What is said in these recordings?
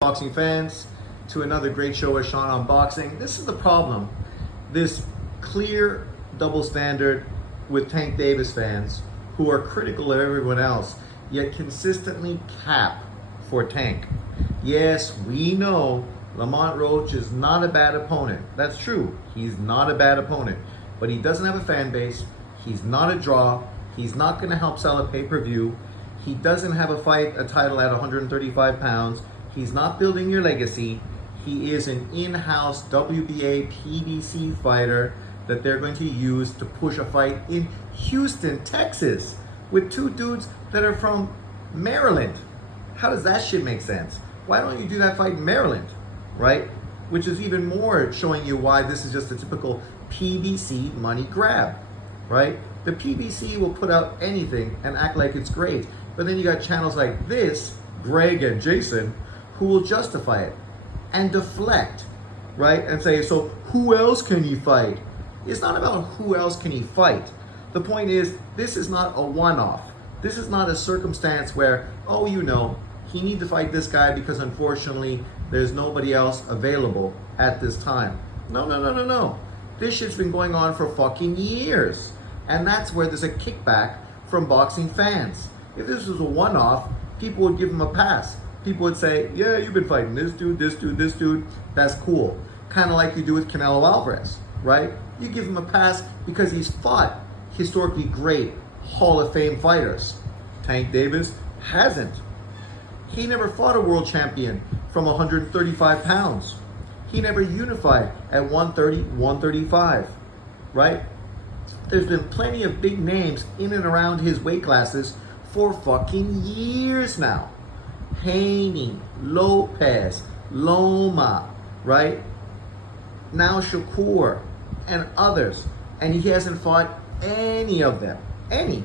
Boxing fans, to another great show with Sean on Boxing. This is the problem. This clear double standard with Tank Davis fans who are critical of everyone else, yet consistently cap for Tank. Yes, we know Lamont Roach is not a bad opponent. That's true. He's not a bad opponent. But he doesn't have a fan base. He's not a draw. He's not going to help sell a pay-per-view. He doesn't have a title at 135 pounds. He's not building your legacy. He is an in-house WBA PBC fighter that they're going to use to push a fight in Houston, Texas, with two dudes that are from Maryland. How does that shit make sense? Why don't you do that fight in Maryland, right? Which is even more showing you why this is just a typical PBC money grab, right? The PBC will put out anything and act like it's great. But then you got channels like this, Greg and Jason, who will justify it and deflect, right? And say, so who else can he fight? It's not about who else can he fight. The point is, this is not a one-off. This is not a circumstance where, oh, you know, he needs to fight this guy because unfortunately there's nobody else available at this time. No. This shit's been going on for fucking years. And that's where there's a kickback from boxing fans. If this was a one-off, people would give him a pass. People would say, yeah, you've been fighting this dude, this dude, this dude. That's cool. Kind of like you do with Canelo Alvarez, right? You give him a pass because he's fought historically great Hall of Fame fighters. Tank Davis hasn't. He never fought a world champion from 135 pounds. He never unified at 130, 135, right? There's been plenty of big names in and around his weight classes for fucking years now. Haney, Lopez, Loma, right? Now Shakur and others. And he hasn't fought any of them. Any.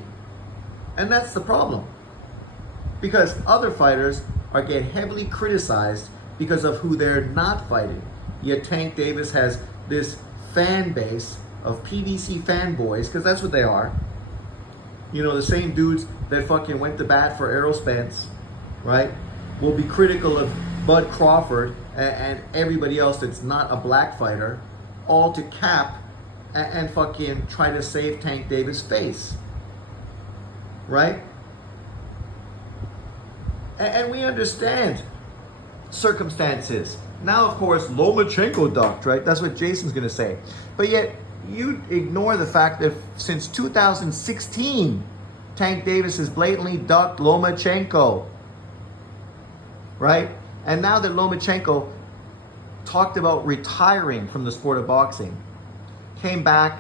And that's the problem. Because other fighters get heavily criticized because of who they're not fighting. Yet Tank Davis has this fan base of PBC fanboys, because that's what they are. You know, the same dudes that fucking went to bat for Errol Spence, right? Will be critical of Bud Crawford and everybody else that's not a black fighter, all to cap and fucking try to save Tank Davis' face, right? And we understand circumstances. Now, of course, Lomachenko ducked, right? That's what Jason's gonna say. But yet, you ignore the fact that since 2016, Tank Davis has blatantly ducked Lomachenko, right? And now that Lomachenko talked about retiring from the sport of boxing, came back,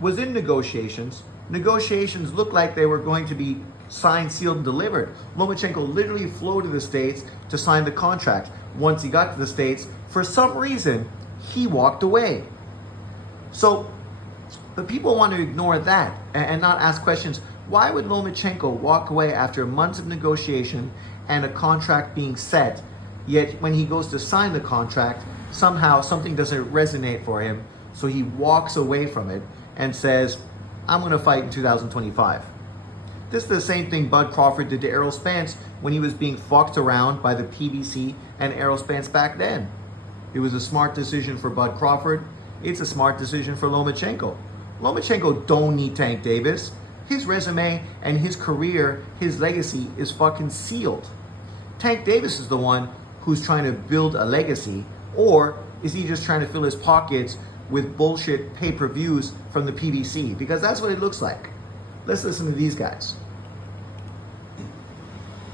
was in negotiations. Negotiations looked like they were going to be signed, sealed, and delivered. Lomachenko literally flew to the States to sign the contract. Once he got to the States, for some reason, he walked away. So, but people want to ignore that and not ask questions. Why would Lomachenko walk away after months of negotiation and a contract being set, yet when he goes to sign the contract, somehow something doesn't resonate for him, so he walks away from it and says, I'm going to fight in 2025. This is the same thing Bud Crawford did to Errol Spence when he was being fucked around by the PBC and Errol Spence back then. It was a smart decision for Bud Crawford. It's a smart decision for Lomachenko. Lomachenko don't need Tank Davis. His resume and his career, his legacy is fucking sealed. Tank Davis is the one who's trying to build a legacy, or is he just trying to fill his pockets with bullshit pay-per-views from the PBC? Because that's what it looks like. Let's listen to these guys.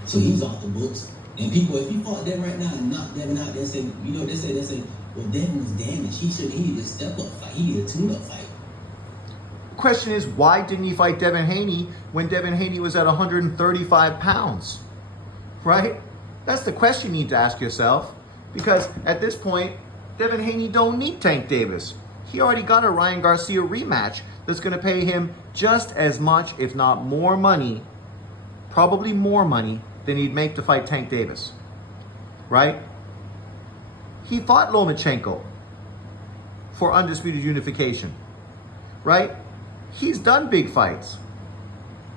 So he's off the books. And people, if you fought Devin right now and knocked Devin out, they say, you know, they say, well, Devin was damaged. He needed a step-up fight. He needed a tune-up fight. Question is, why didn't he fight Devin Haney when Devin Haney was at 135 pounds? Right? That's the question you need to ask yourself. Because at this point, Devin Haney don't need Tank Davis. He already got a Ryan Garcia rematch that's going to pay him just as much, if not more money, probably more money than he'd make to fight Tank Davis. Right? He fought Lomachenko for undisputed unification. Right? He's done big fights.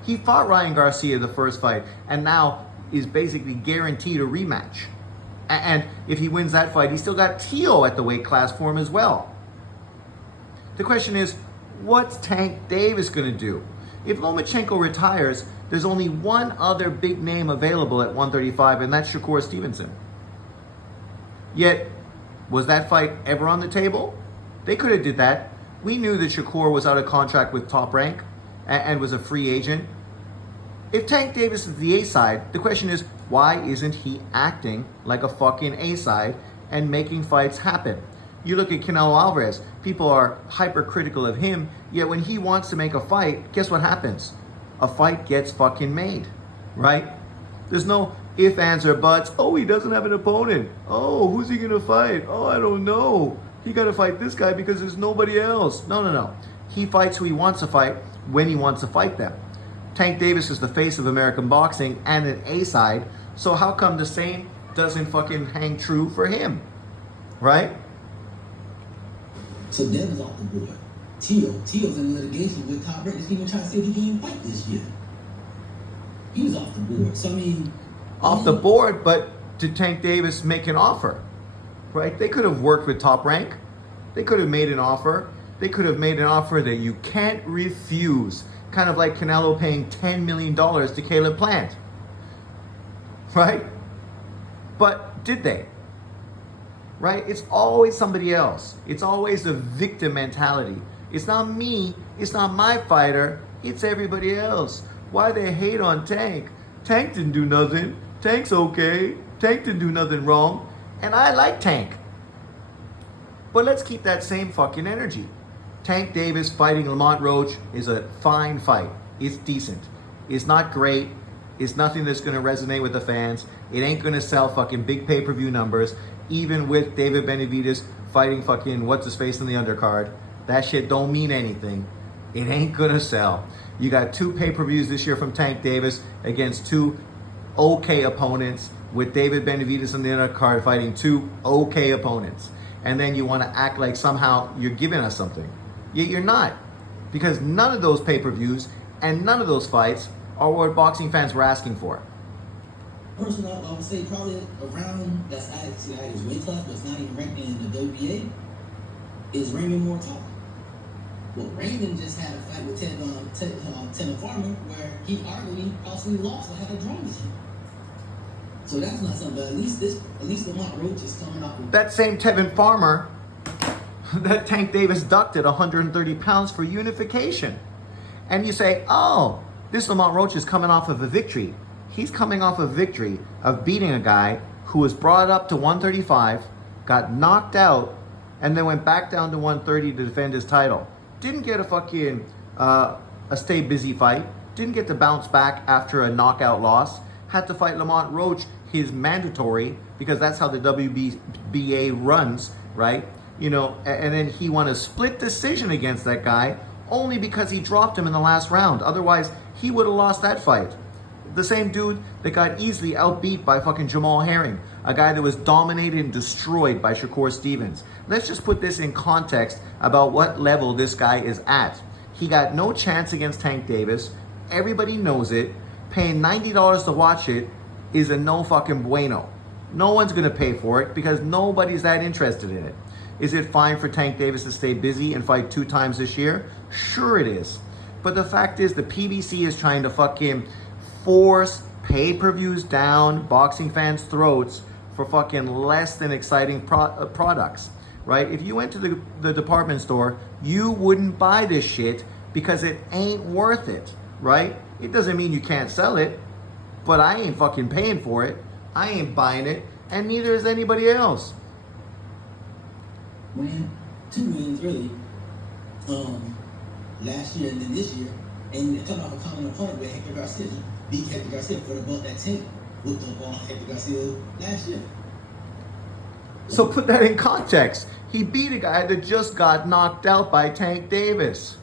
He fought Ryan Garcia the first fight and now is basically guaranteed a rematch. And if he wins that fight, he's still got Tio at the weight class for him as well. The question is, what's Tank Davis going to do? If Lomachenko retires, there's only one other big name available at 135, and that's Shakur Stevenson. Yet, was that fight ever on the table? They could have did that. We knew that Shakur was out of contract with Top Rank and was a free agent. If Tank Davis is the A-side, the question is, why isn't he acting like a fucking A-side and making fights happen? You look at Canelo Alvarez, people are hypercritical of him, yet when he wants to make a fight, guess what happens? A fight gets fucking made, right? There's no ifs, ands, or buts. Oh, he doesn't have an opponent. Oh, who's he gonna fight? Oh, I don't know. He gotta fight this guy because there's nobody else. No. He fights who he wants to fight when he wants to fight them. Tank Davis is the face of American boxing and an A-side, so how come the same doesn't fucking hang true for him, right? So Devin's off the board. Tio's in litigation with Top Rank. He's even trying to see if he can even fight this year. He was off the board. So I mean, off the board, but did Tank Davis make an offer? Right? They could have worked with Top Rank. They could have made an offer. They could have made an offer that you can't refuse. Kind of like Canelo paying $10 million to Caleb Plant. Right? But did they? Right? It's always somebody else. It's always a victim mentality. It's not me. It's not my fighter. It's everybody else. Why they hate on Tank? Tank didn't do nothing. Tank's okay. Tank didn't do nothing wrong. And I like Tank. But let's keep that same fucking energy. Tank Davis fighting Lamont Roach is a fine fight. It's decent. It's not great. It's nothing that's going to resonate with the fans. It ain't going to sell fucking big pay-per-view numbers. Even with David Benavidez fighting fucking what's-his-face in the undercard. That shit don't mean anything. It ain't going to sell. You got 2 pay-per-views this year from Tank Davis against 2 okay opponents, with David Benavidez on the undercard fighting 2 okay opponents. And then you want to act like somehow you're giving us something. Yet you're not. Because none of those pay-per-views and none of those fights are what boxing fans were asking for. Personally, I would say probably around that's actually at his weight class, but it's not even ranked in the WBA, is Raymond Mortal. Well, Raymond just had a fight with Tevin Farmer where he arguably possibly lost or had a draw with him. So that's not something, but at least Lamont Roach is coming off of that same Tevin Farmer that Tank Davis ducked at 130 pounds for unification. And you say, oh, this Lamont Roach is coming off of a victory. He's coming off a victory of beating a guy who was brought up to 135, got knocked out, and then went back down to 130 to defend his title. Didn't get a fucking a stay busy fight. Didn't get to bounce back after a knockout loss. Had to fight Lamont Roach, his mandatory, because that's how the WBA runs, right? You know, and then he won a split decision against that guy only because he dropped him in the last round. Otherwise, he would have lost that fight. The same dude that got easily outbeat by fucking Jamal Herring, a guy that was dominated and destroyed by Shakur Stevens. Let's just put this in context about what level this guy is at. He got no chance against Tank Davis. Everybody knows it. Paying $90 to watch it is a no fucking bueno. No one's going to pay for it because nobody's that interested in it. Is it fine for Tank Davis to stay busy and fight 2 times this year? Sure it is. But the fact is the PBC is trying to fucking force pay-per-views down boxing fans' throats for fucking less than exciting products, right? If you went to the department store, you wouldn't buy this shit because it ain't worth it, right? It doesn't mean you can't sell it, but I ain't fucking paying for it. I ain't buying it, and neither is anybody else. Win 2 wins really last year and then this year, and coming off a common opponent with Hector Garcia. He beat Hector Garcia for the belt that Tank whooped up on Hector Garcia last year. So put that in context. He beat a guy that just got knocked out by Tank Davis,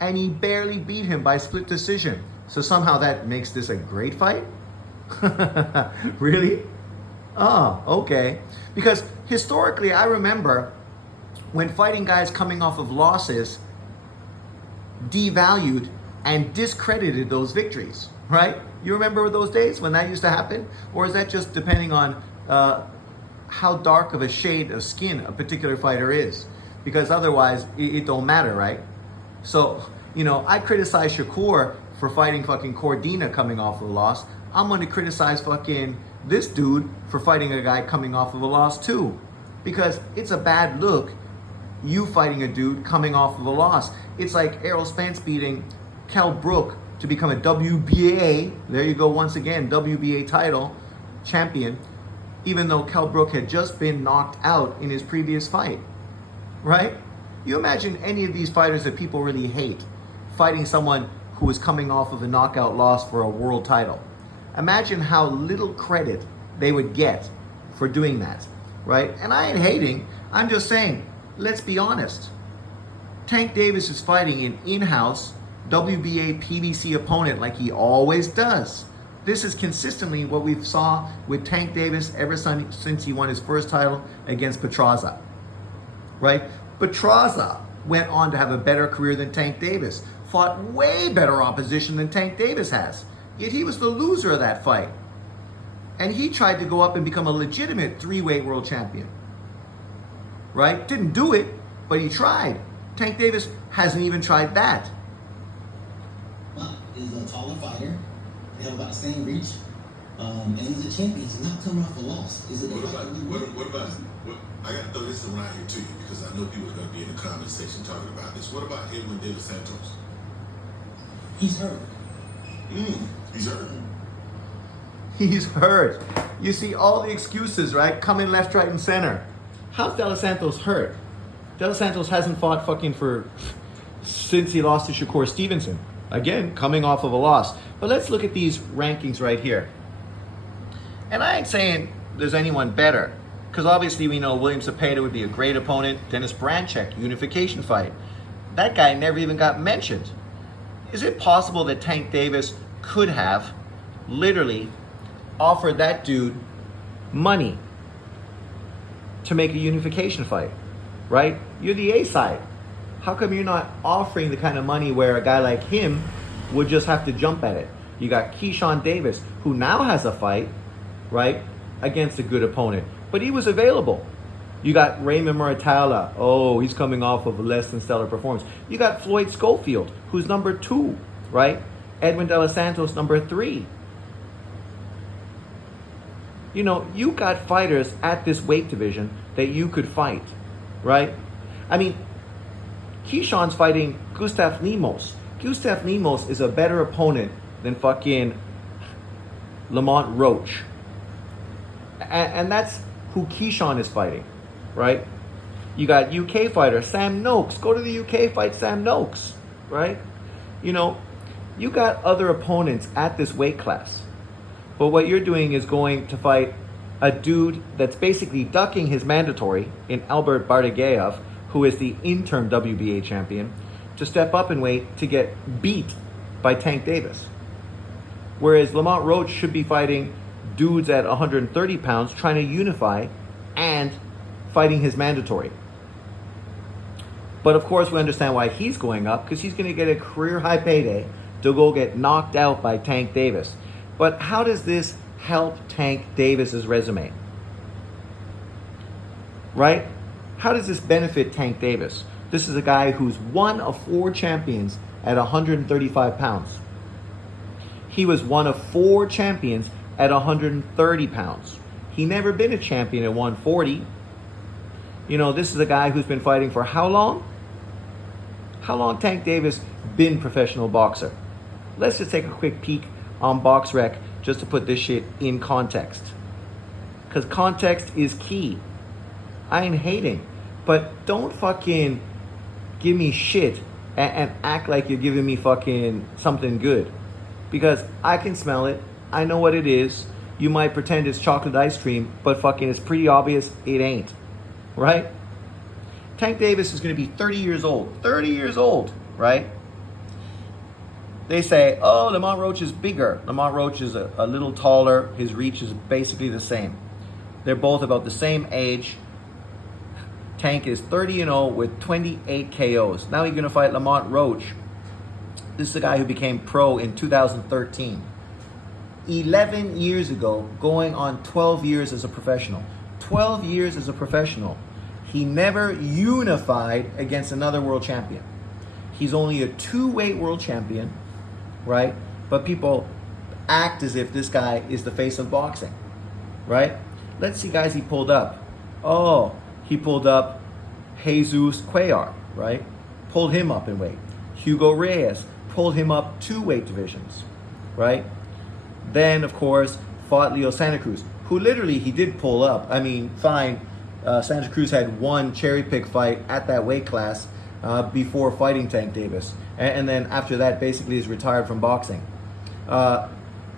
and he barely beat him by split decision. So somehow that makes this a great fight? Really? Oh, okay. Because historically, I remember when fighting guys coming off of losses devalued and discredited those victories, right? You remember those days when that used to happen? Or is that just depending on how dark of a shade of skin a particular fighter is, because otherwise it don't matter, right? So, I criticize Shakur for fighting fucking Cordina coming off of a loss. I'm going to criticize fucking this dude for fighting a guy coming off of a loss too, because it's a bad look you fighting a dude coming off of a loss. It's like Errol Spence beating Kell Brook to become a WBA, there you go once again, WBA title champion, even though Kell Brook had just been knocked out in his previous fight, right? You imagine any of these fighters that people really hate fighting someone who is coming off of a knockout loss for a world title. Imagine how little credit they would get for doing that, right? And I ain't hating, I'm just saying, let's be honest. Tank Davis is fighting an in-house WBA PBC opponent like he always does. This is consistently what we've saw with Tank Davis ever since he won his first title against Petraza, right? Petraza went on to have a better career than Tank Davis, fought way better opposition than Tank Davis has, yet he was the loser of that fight. And he tried to go up and become a legitimate three-weight world champion, right? Didn't do it, but he tried. Tank Davis hasn't even tried that. Well, he's a taller fighter. They have about the same reach. And he's a champion. He's not coming off a loss. What about I got to throw this one out here to you because I know people are going to be in the comment section talking about this. What about Edwin Davis Santos? He's hurt. He's hurt. He's hurt. You see all the excuses, right? Coming left, right, and center. How's De Los Santos hurt? De Los Santos hasn't fought since he lost to Shakur Stevenson. Again, coming off of a loss. But let's look at these rankings right here. And I ain't saying there's anyone better, because obviously we know William Cepeda would be a great opponent. Dennis Branchek, unification fight. That guy never even got mentioned. Is it possible that Tank Davis could have literally offered that dude money to make a unification fight, right? You're the A side. How come you're not offering the kind of money where a guy like him would just have to jump at it? You got Keyshawn Davis, who now has a fight, right, against a good opponent, but he was available. You got Raymond Muratalla. Oh, he's coming off of a less than stellar performance. You got Floyd Schofield, who's number 2, right? Edwin De Los Santos, number 3. You got fighters at this weight division that you could fight, right? I mean, Keyshawn's fighting Gustav Lemos. Gustav Lemos is a better opponent than fucking Lamont Roach. And that's who Keyshawn is fighting, right? You got UK fighter Sam Noakes. Go to the UK, fight Sam Noakes, right? You got other opponents at this weight class. But what you're doing is going to fight a dude that's basically ducking his mandatory in Albert Bardigaev, who is the interim WBA champion, to step up in weight to get beat by Tank Davis. Whereas Lamont Roach should be fighting dudes at 130 pounds trying to unify and fighting his mandatory. But of course we understand why he's going up, because he's going to get a career high payday to go get knocked out by Tank Davis. But how does this help Tank Davis's resume? Right? How does this benefit Tank Davis? This is a guy who's one of 4 champions at 135 pounds. He was one of 4 champions at 130 pounds. He never been a champion at 140. This is a guy who's been fighting for how long? How long Tank Davis been professional boxer? Let's just take a quick peek on BoxRec just to put this shit in context. Because context is key. I ain't hating, but don't fucking give me shit and act like you're giving me fucking something good. Because I can smell it. I know what it is. You might pretend it's chocolate ice cream, but fucking it's pretty obvious it ain't. Right? Tank Davis is going to be 30 years old. 30 years old, right? They say, oh, Lamont Roach is bigger. Lamont Roach is a little taller. His reach is basically the same. They're both about the same age. Tank is 30-0 with 28 KOs. Now he's going to fight Lamont Roach. This is a guy who became pro in 2013. 11 years ago, going on 12 years as a professional. 12 years as a professional. He never unified against another world champion. He's only a 2-weight world champion, right? But people act as if this guy is the face of boxing, right? Let's see guys he pulled up. Oh, he pulled up Jesus Cuellar, right? Pulled him up in weight. Hugo Reyes pulled him up 2 weight divisions, right? Then, of course, fought Leo Santa Cruz, who literally he did pull up. I mean, fine, Santa Cruz had one cherry pick fight at that weight class before fighting Tank Davis. And then after that, basically is retired from boxing.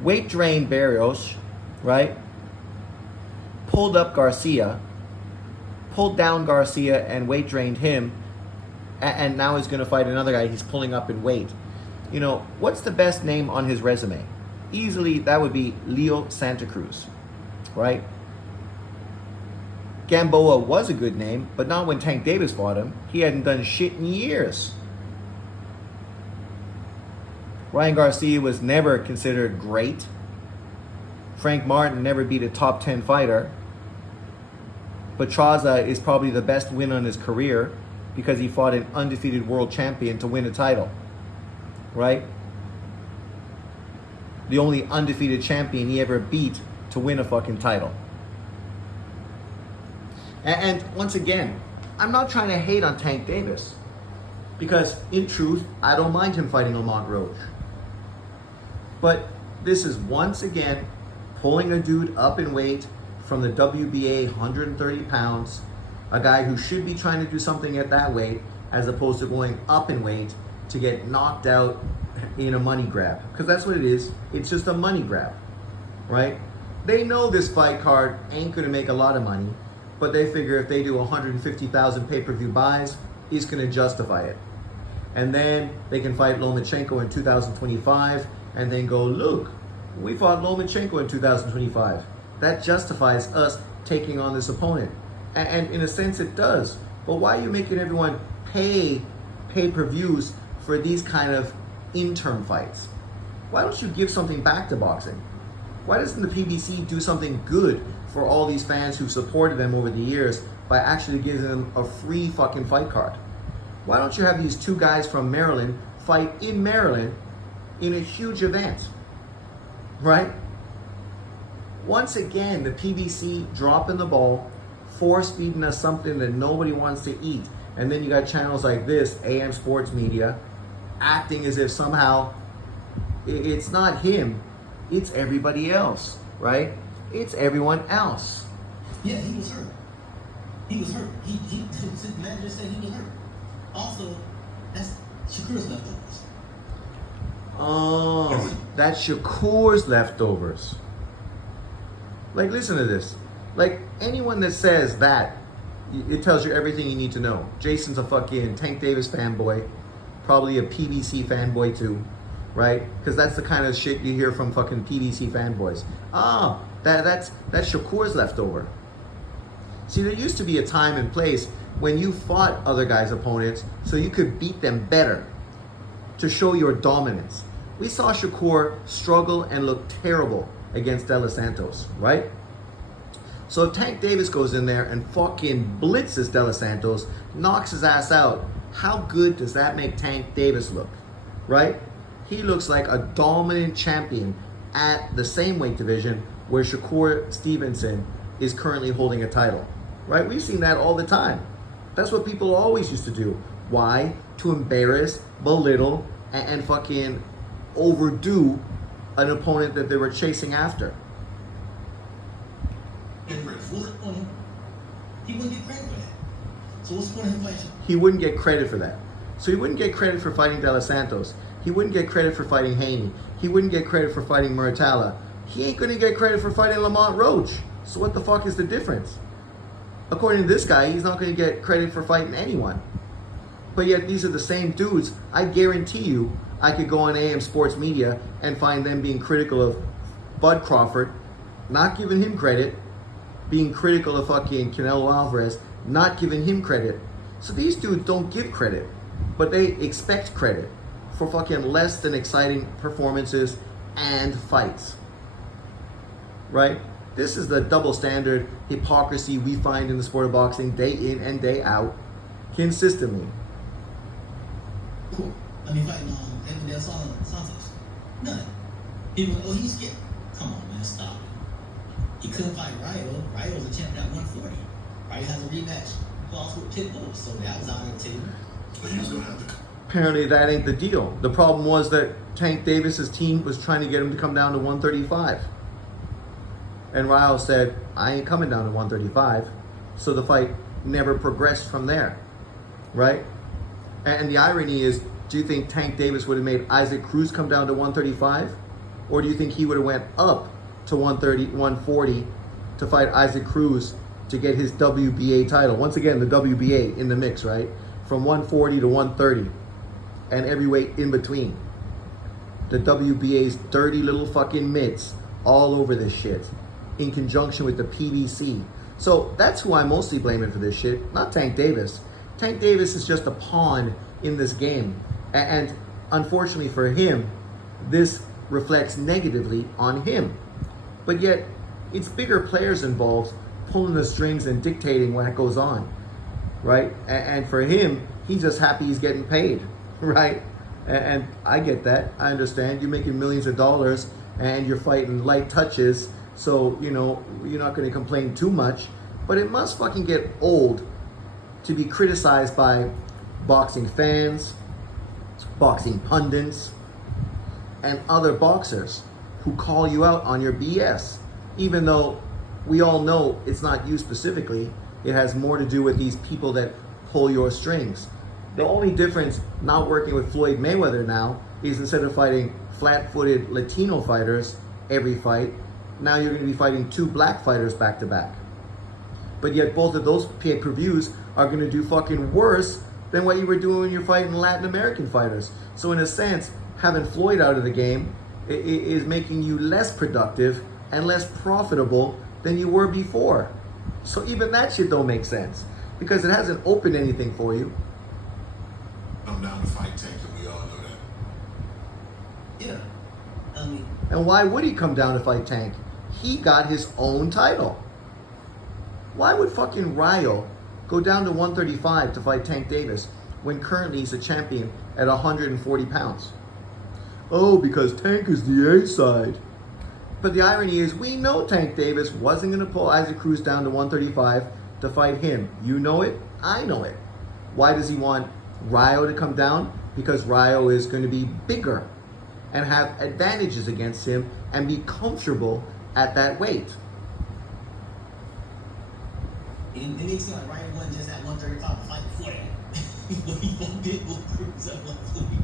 Weight drained Barrios, right? Pulled up Garcia, pulled down Garcia and weight drained him, and now he's going to fight another guy he's pulling up in weight. You know, what's the best name on his resume? Easily, that would be Leo Santa Cruz, right? Gamboa was a good name, but not when Tank Davis fought him. He hadn't done shit in years. Ryan Garcia was never considered great. Frank Martin never beat a top 10 fighter. Petraza is probably the best win on his career because he fought an undefeated world champion to win a title, right? The only undefeated champion he ever beat to win a fucking title. And once again, I'm not trying to hate on Tank Davis because in truth, I don't mind him fighting Lamont Roach. But this is once again pulling a dude up in weight from the WBA 130 pounds, a guy who should be trying to do something at that weight as opposed to going up in weight to get knocked out in a money grab. Because that's what it is. It's just a money grab, right? They know this fight card ain't going to make a lot of money, but they figure if they do 150,000 pay-per-view buys, it's going to justify it. And then they can fight Lomachenko in 2025 and then go, look, we fought Lomachenko in 2025. That justifies us taking on this opponent. And in a sense it does. But why are you making everyone pay pay-per-views for these kind of interim fights? Why don't you give something back to boxing? Why doesn't the PBC do something good for all these fans who supported them over the years by actually giving them a free fucking fight card? Why don't you have these 2 guys from Maryland fight in Maryland in a huge event, right? Once again, the PBC dropping the ball, force feeding us something that nobody wants to eat. And then you got channels like this, AM Sports Media, acting as if somehow it's not him, it's everybody else, right? It's everyone else. Yeah, he was hurt. He was hurt. The manager said he was hurt. Also, that's Shakur's leftovers. Oh, that's Shakur's leftovers. Like, listen to this. Like, anyone that says that, it tells you everything you need to know. Jason's a fucking Tank Davis fanboy, probably a PBC fanboy too, right? Because that's the kind of shit you hear from fucking PBC fanboys. Ah, that's Shakur's leftover. See, there used to be a time and place when you fought other guys' opponents so you could beat them better to show your dominance. We saw Shakur struggle and look terrible against De Los Santos, right? So if Tank Davis goes in there and fucking blitzes De Los Santos, knocks his ass out, how good does that make Tank Davis look, right? He looks like a dominant champion at the same weight division where Shakur Stevenson is currently holding a title, right? We've seen that all the time. That's what people always used to do. Why? To embarrass, belittle, and fucking overdo an opponent that they were chasing after. He wouldn't get credit for that. So what's the point of him fighting? He wouldn't get credit for that. So he wouldn't get credit for fighting De Los Santos. He wouldn't get credit for fighting Haney. He wouldn't get credit for fighting Muratalla. He ain't gonna get credit for fighting Lamont Roach. So what the fuck is the difference? According to this guy, he's not gonna get credit for fighting anyone. But yet these are the same dudes. I guarantee you, I could go on AM Sports Media and find them being critical of Bud Crawford, not giving him credit, being critical of fucking Canelo Alvarez, not giving him credit. So these dudes don't give credit, but they expect credit for fucking less than exciting performances and fights, right? This is the double standard hypocrisy we find in the sport of boxing day in and day out, consistently. Cool. I mean, fighting Evan Santos. None. People, oh, he's scared. Come on, man, stop it. He couldn't fight Ryo. Ryo's a champion at 140. Ryo has a rematch clause with Pitbull, so that was out on the table. But he was going to have to. Apparently that ain't the deal. The problem was that Tank Davis's team was trying to get him to come down to 135. And Ryo said, I ain't coming down to 135. So the fight never progressed from there, right? And the irony is, do you think Tank Davis would have made Isaac Cruz come down to 135? Or do you think he would have went up to 130, 140 to fight Isaac Cruz to get his WBA title? Once again, the WBA in the mix, right? From 140 to 130 and every weight in between. The WBA's dirty little fucking mitts all over this shit in conjunction with the PBC. So that's who I'm mostly blaming for this shit, not Tank Davis. Tank Davis is just a pawn in this game. And unfortunately for him, this reflects negatively on him. But yet, it's bigger players involved pulling the strings and dictating what goes on, right? And for him, he's just happy he's getting paid, right? And I get that. I understand. You're making millions of dollars and you're fighting light touches, so, you know, you're not going to complain too much. But it must fucking get old to be criticized by boxing fans, boxing pundits, and other boxers who call you out on your BS, even though we all know it's not you specifically. It has more to do with these people that pull your strings. The only difference not working with Floyd Mayweather now is instead of fighting flat-footed Latino fighters every fight, now you're going to be fighting 2 black fighters back to back. But yet both of those pay-per-views are going to do fucking worse than what you were doing when you're fighting Latin American fighters. So in a sense, having Floyd out of the game is making you less productive and less profitable than you were before. So even that shit don't make sense because it hasn't opened anything for you. I'm down to fight Tank, and we all know that. Yeah. I mean, And why would he come down to fight Tank? He got his own title. Why would fucking Ryo go down to 135 to fight Tank Davis when currently he's a champion at 140 pounds? Oh, because Tank is the A side. But the irony is, we know Tank Davis wasn't going to pull Isaac Cruz down to 135 to fight him. You know it, I know it. Why does he want Ryo to come down? Because Ryo is going to be bigger and have advantages against him and be comfortable at that weight. it makes it seem like Ryan wasn't just at 135 to fight before that. But he fought Pitbull Cruz at 140.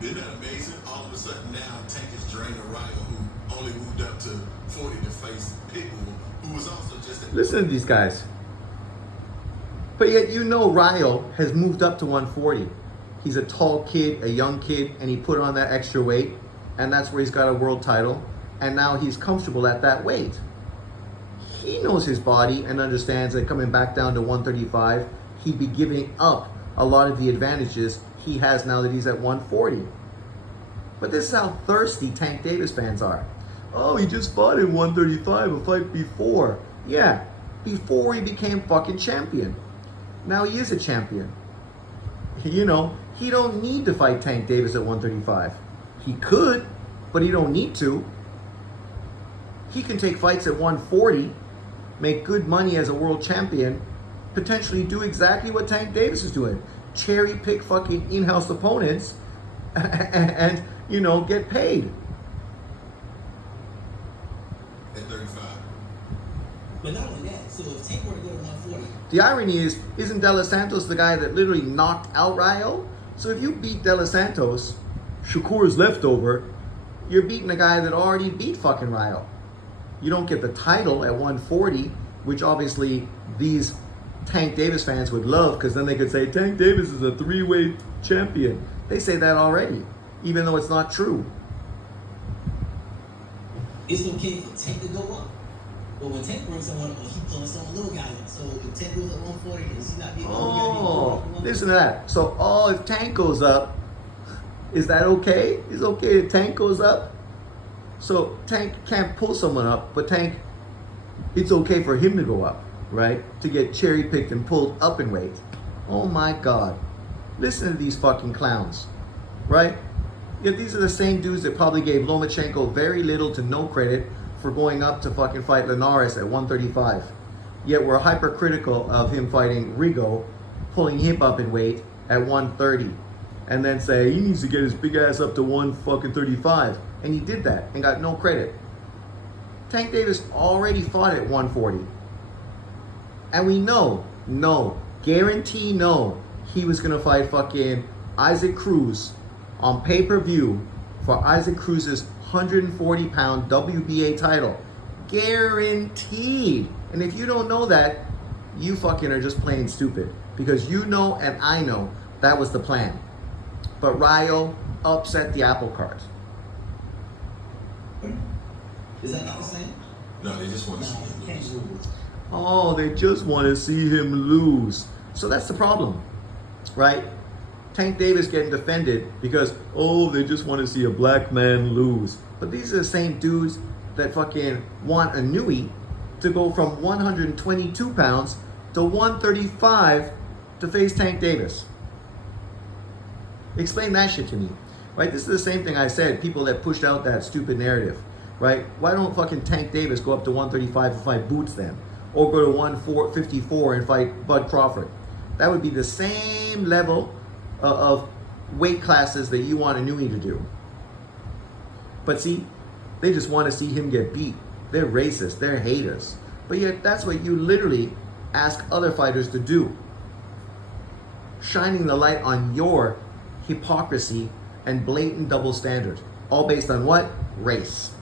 Isn't that amazing? All of a sudden now Tank is draining Ryo, who only moved up to 40 to face Pitbull, who was also just at... Listen to these guys. But yet you know Ryo has moved up to 140. He's a tall kid, a young kid, and he put on that extra weight, and that's where he's got a world title, and now he's comfortable at that weight. He knows his body and understands that coming back down to 135, he'd be giving up a lot of the advantages he has now that he's at 140. But this is how thirsty Tank Davis fans are. Oh, he just fought in 135, a fight before. Yeah, before he became fucking champion. Now he is a champion. You know, he don't need to fight Tank Davis at 135. He could, but he don't need to. He can take fights at 140, make good money as a world champion, potentially do exactly what Tank Davis is doing. Cherry pick fucking in-house opponents and, you know, get paid. At 35. But not only that, so if Tank were to go to 140, The irony is, isn't De Los Santos the guy that literally knocked out Ryo? So if you beat De Los Santos, Shakur's leftover, you're beating a guy that already beat fucking Ryo. You don't get the title at 140, which obviously these Tank Davis fans would love, because then they could say Tank Davis is a 3-way champion. They say that already, even though it's not true. it's okay for Tank to go up. But when Tank brings someone up, he pulling some little guy up. So if Tank goes at 140, is he not being Oh, listen to that. So, if Tank goes up, is that okay? It's okay if Tank goes up? So Tank can't pull someone up, but Tank it's okay for him to go up, right? To get cherry picked and pulled up in weight. Oh my God. Listen to these fucking clowns, right? Yet these are the same dudes that probably gave Lomachenko very little to no credit for going up to fucking fight Linares at 135. Yet we're hypercritical of him fighting Rigo, pulling him up in weight at 130. And then say he needs to get his big ass up to 135. And he did that and got no credit. Tank Davis already fought at 140. And we know, guarantee he was gonna fight fucking Isaac Cruz on pay-per-view for Isaac Cruz's 140-pound WBA title. Guaranteed. And if you don't know that, you fucking are just plain stupid. Because you know and I know that was the plan. But Rayo upset the apple cart. Is that not the same? No, they just want to see him lose. Oh, they just want to see him lose. So that's the problem, right? Tank Davis getting defended because, oh, they just want to see a black man lose. But these are the same dudes that fucking want Inouye to go from 122 pounds to 135 to face Tank Davis. Explain that shit to me, right? This is the same thing I said, people that pushed out that stupid narrative, right? Why don't fucking Tank Davis go up to 135 and fight Boots then? Or go to 154 and fight Bud Crawford? That would be the same level of weight classes that you want Inouye to do. But see, they just want to see him get beat. They're racist, they're haters. But yet that's what you literally ask other fighters to do. Shining the light on your hypocrisy and blatant double standard. All based on what? Race.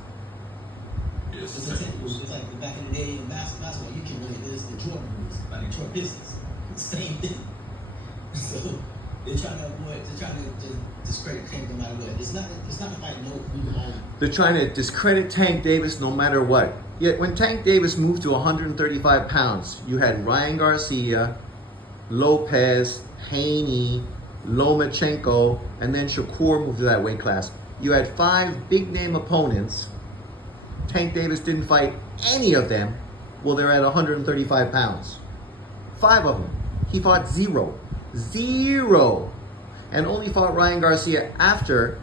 Yes, It's like back in the day in basketball, you can really this the Jordan rules, like the Jordan distance. It's the same thing. So they're trying to avoid, they're trying to discredit Tank no matter what. It's not a fight, no, we all. They're trying to discredit Tank Davis no matter what. Yet when Tank Davis moved to 135 pounds, you had Ryan Garcia, Lopez, Haney, Lomachenko, and then Shakur moved to that weight class. You had 5 big name opponents. Tank Davis didn't fight any of them while they're at 135 pounds. 5 of them. He fought 0. And only fought Ryan Garcia after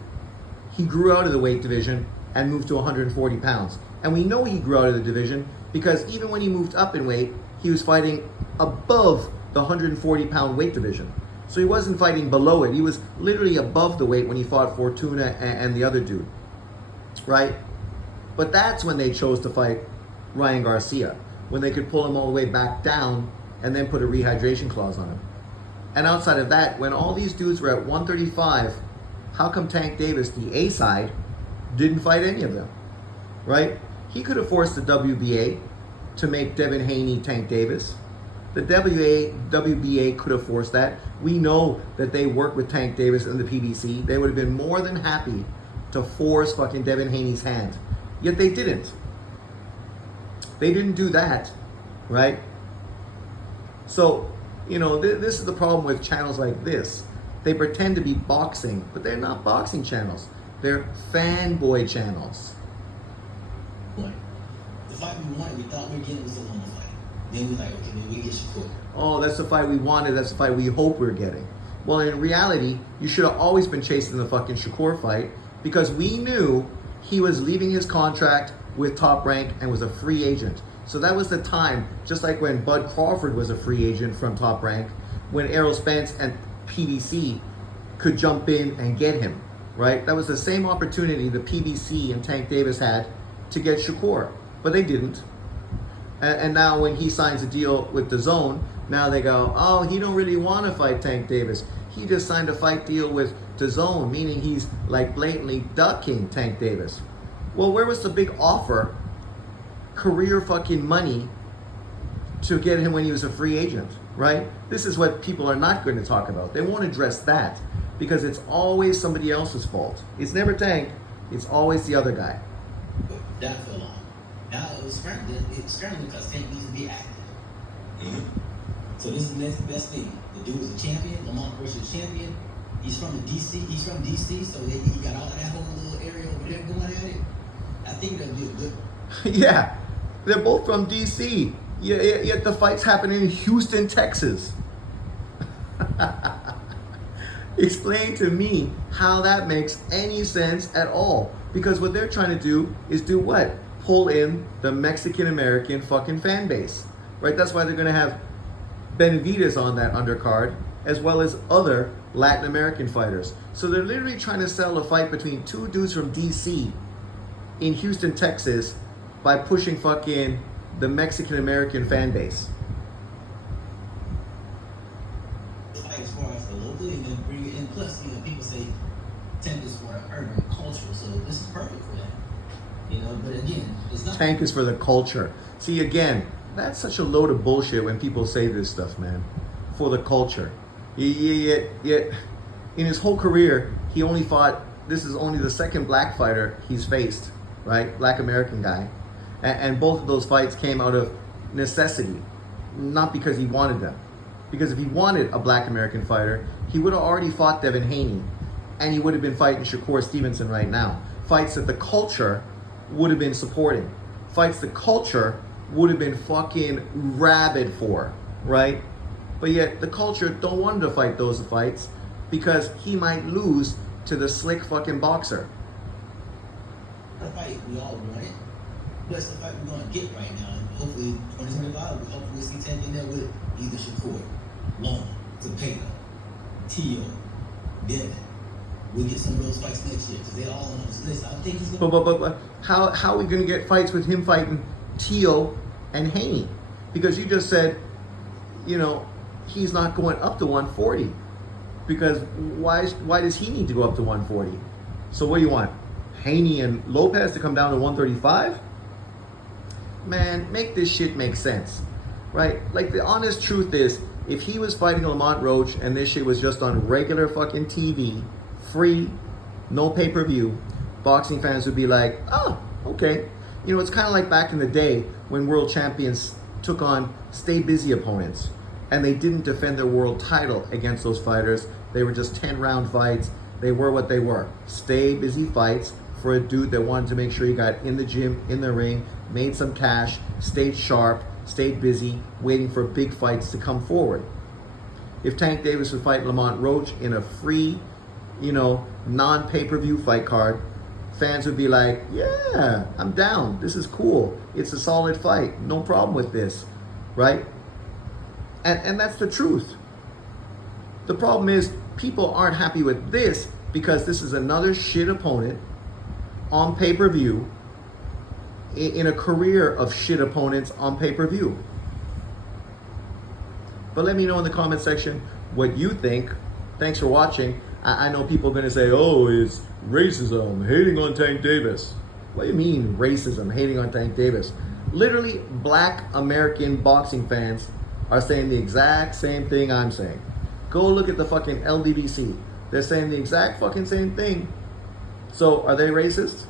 he grew out of the weight division and moved to 140 pounds. And we know he grew out of the division because even when he moved up in weight, he was fighting above the 140 pound weight division. So he wasn't fighting below it. He was literally above the weight when he fought Fortuna and the other dude, right? But that's when they chose to fight Ryan Garcia, when they could pull him all the way back down and then put a rehydration clause on him. And outside of that, when all these dudes were at 135, how come Tank Davis, the A side, didn't fight any of them, right? He could have forced the WBA to make Devin Haney Tank Davis. The WBA could have forced that. We know that they work with Tank Davis and the PBC. They would have been more than happy to force fucking Devin Haney's hand. Yet they didn't. They didn't do that, right? So, you know, this is the problem with channels like this. They pretend to be boxing, but they're not boxing channels. They're fanboy channels. The fight we wanted, we thought we were getting was the Loma fight. Then we like, okay, maybe we get Shakur. Oh, that's the fight we wanted. That's the fight we hope we're getting. Well, in reality, you should have always been chasing the fucking Shakur fight because we knew he was leaving his contract with Top Rank and was a free agent. So that was the time, just like when Bud Crawford was a free agent from Top Rank, when Errol Spence and PBC could jump in and get him, right? That was the same opportunity the PBC and Tank Davis had to get Shakur, but they didn't. And now when he signs a deal with DAZN, now they go, oh, he don't really want to fight Tank Davis. He just signed a fight deal with DAZN, meaning he's like blatantly ducking Tank Davis. Well, where was the big offer, career fucking money, to get him when he was a free agent, right? This is what people are not going to talk about. They won't address that because it's always somebody else's fault. It's never Tank. It's always the other guy. But that fell off. Now it's scrambling because Tank needs to be active. Mm-hmm. So this is the next best thing. The dude is a champion. Lamont versus champion. He's from DC. He's from DC, so he got all of that whole little area over there going at it. I think that'll be a good one. Yeah. They're both from DC. Yet the fight's happening in Houston, Texas. Explain to me how that makes any sense at all. Because what they're trying to do is do what? Pull in the Mexican American fucking fan base. Right? That's why they're going to have Benavidez on that undercard, as well as other Latin American fighters. So they're literally trying to sell a fight between two dudes from DC in Houston, Texas, by pushing fucking the Mexican American fan base. As far as the local, and then bring it in. Plus, people say Tank is for urban culture, so this is perfect for that. But again, it's not. Tank is for the culture. See, again, that's such a load of bullshit when people say this stuff, man. For the culture. Yet, in his whole career, he only fought. This is only the second black fighter he's faced, right? Black American guy. And both of those fights came out of necessity, not because he wanted them. Because if he wanted a black American fighter, he would have already fought Devin Haney, and he would have been fighting Shakur Stevenson right now. Fights that the culture would have been supporting. Fights the culture would have been fucking rabid for, right? But yet the culture don't want him to fight those fights because he might lose to the slick fucking boxer. The fight we all want it. That's the fight we're going to get right now. And hopefully, 2025, we hopefully see Tank in there with either Shakur, Long, Zepeda, Tio, Devin. We'll get some of those fights next year because they're all on this list. I think he's going to... But how are we going to get fights with him fighting Tio and Haney? Because you just said, he's not going up to 140. Because why does he need to go up to 140? So what do you want? Haney and Lopez to come down to 135? Man, make this shit make sense, right? Like, the honest truth is, if he was fighting Lamont Roach and this shit was just on regular fucking TV, free, no pay-per-view, boxing fans would be like, oh, okay. It's kind of like back in the day when world champions took on stay busy opponents and they didn't defend their world title against those fighters. They were just 10-round fights. They were what they were. Stay busy fights for a dude that wanted to make sure he got in the gym, in the ring, made some cash, stayed sharp, stayed busy, waiting for big fights to come forward. If Tank Davis would fight Lamont Roach in a free, non-pay-per-view fight card, fans would be like, yeah, I'm down. This is cool. It's a solid fight. No problem with this, right? And that's the truth. The problem is people aren't happy with this because this is another shit opponent on pay-per-view in a career of shit opponents on pay-per-view. But let me know in the comment section what you think. Thanks for watching. I know people are going to say, oh, it's racism, hating on Tank Davis. What do you mean racism, hating on Tank Davis? Literally, black American boxing fans are saying the exact same thing I'm saying. Go look at the fucking LDBC. They're saying the exact fucking same thing. So are they racist?